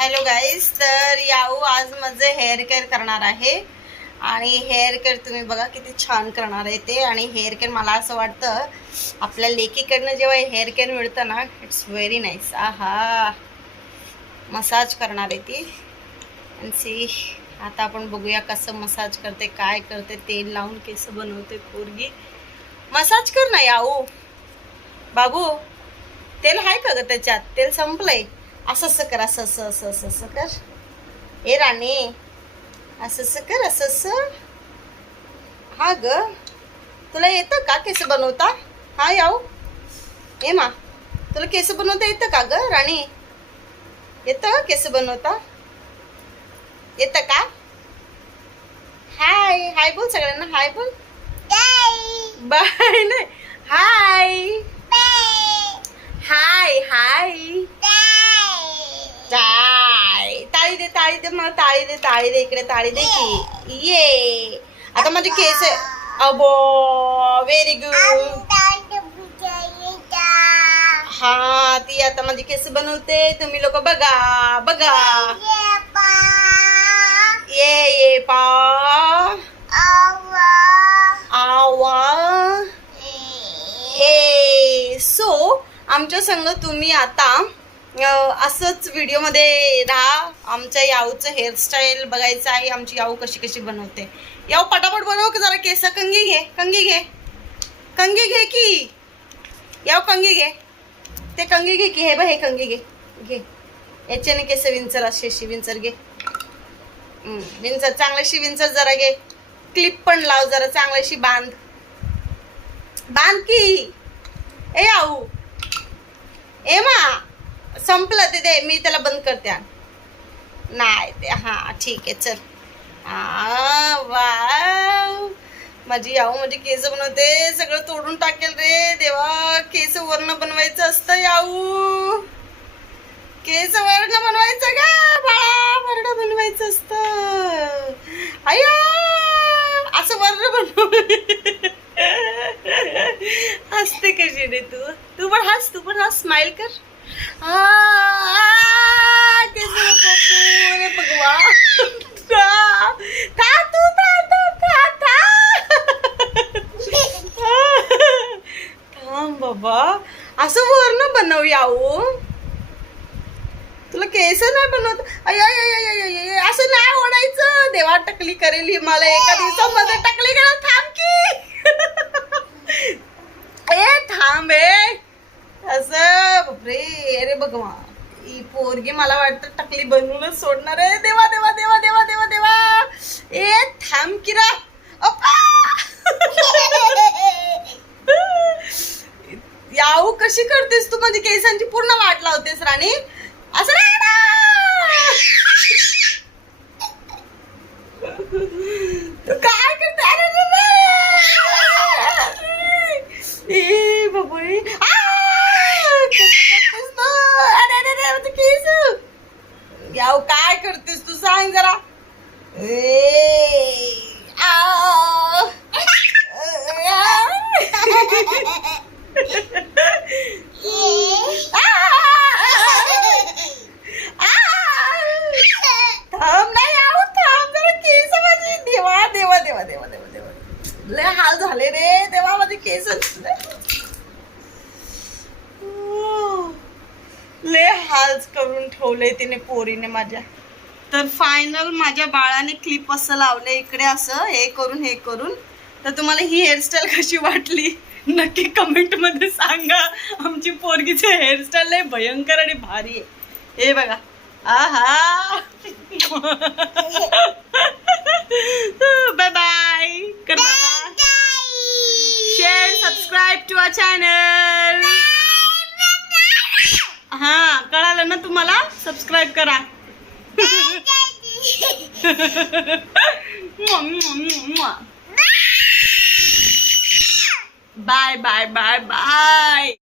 Hello guys, तर याऊ आज माझं हेअर केअर करणार आहे आणि हेअर केअर तुम्ही बघा किती छान करणार आहे ते. आणि हेअर केअर मला असं वाटतं आपल्या लेकीकडनं जेव्हा हेअर केअर मिळतं ना, इट्स व्हेरी नाईस. आहा, मसाज करणार आहे ती. आणि सी, आता आपण बघूया कसं मसाज करते, काय करते, तेल लावून केस बनवते पोरगी. मसाज कर ना याऊ बाबू. तेल आहे का ग त्याच्यात? तेल संपलंय. असं असं कर, असं असं असं असं असं कर. ए राणी, असं असं कर, असं असं. हा ग, तुला येतं का केस बनवता? हा याऊ ए मा, तुला केस बनवता येतं का ग राणी? येतं केस बनवता? येतं का? हाय हाय बोल सगळ्यांना, हाय बोल. बाय नाही, हाय हाय हाय. ताळी दे, ताळी दे मला, ताळी दे, ताळी दे इकडे, ताळी दे की. ये आता माझे केस. अबो, व्हेरी गुड. हा, ती आता माझी केस बनवते. तुम्ही लोक बघा बघा. ये पा आवा. ए सो आमच्या संग तुम्ही आता असंच व्हिडिओमध्ये राहा. आमच्या याऊचं हेअरस्टाईल बघायचं आहे, आमची याऊ कशी कशी बनवते. याऊ पटापट बनव की जरा. केस कंगी घे, कंगी घे, कंगी घे की. याऊ कंगी घे, ते कंगी घे की. हे बघ, हे कंगी घे, घे. याच्याने केस विंचर, अशी विंचर घे. विंचर, चांगल्याशी विंचर जरा घे. क्लिप पण लाव जरा, चांगल्याशी बांध, बांध की. ए याऊ, ए मा, संपलं ते दे, मी त्याला बंद करते. नाही ते, हा ठीक आहे, चल. वाव, माझी याऊ माझी केस बनवते. सगळं तोडून टाकेल रे देवा. केस वर्ण बनवायचं असतं याऊ. केस वर्ण बनवायचं का बाळा? वर्ण बनवायचं असतं. अय्या, असं वर्ण बनव. हसते कशी रे तू? तू पण हस, तू पण हस, स्माइल कर. अरे भगवान, थांब बाबा, असं वर्ण बनव याऊ. तुला केस नाही बनवत? असं नाही ओढायचं. देवा टकली करेल मला एका दिवसामध्ये. टकली करा, थांब की. ए थांब ए, असं बापरे. अरे भगवान, ही पोरगी मला वाटतं टकली बनवूनच सोडणार आहे. देवा देवा देवा देवा देवा देवा. ए थांब की रा. याऊ कशी करतेस तू? माझी केसांची पूर्ण वाट लावतेस राणी. असं नाही ना. तू काय करते? ए बाबा, याव काय करतेस तू? सांग जरा. थांब नाही याव, थांब जरा. केस माझी, देवा देवा देवा देवा देवा देवा. लय हाल झाले रे देवा माझे केस. लय हाल करून ठेवले तिने पोरीने माझ्या. तर फायनल माझ्या बाळाने क्लिप असं लावले इकडे, असं हे करून. तर तुम्हाला ही हेअरस्टाईल कशी वाटली नक्की कमेंट मध्ये सांगा. आमची पोरगीचे हेअरस्टाईल लय भयंकर आणि भारी आहे. हे बघा, आहा. बाय बाय कर बाबा. Share, subscribe to our channel. हा, कळालं ना तुम्हाला? सबस्क्राईब करा. Bye bye bye bye.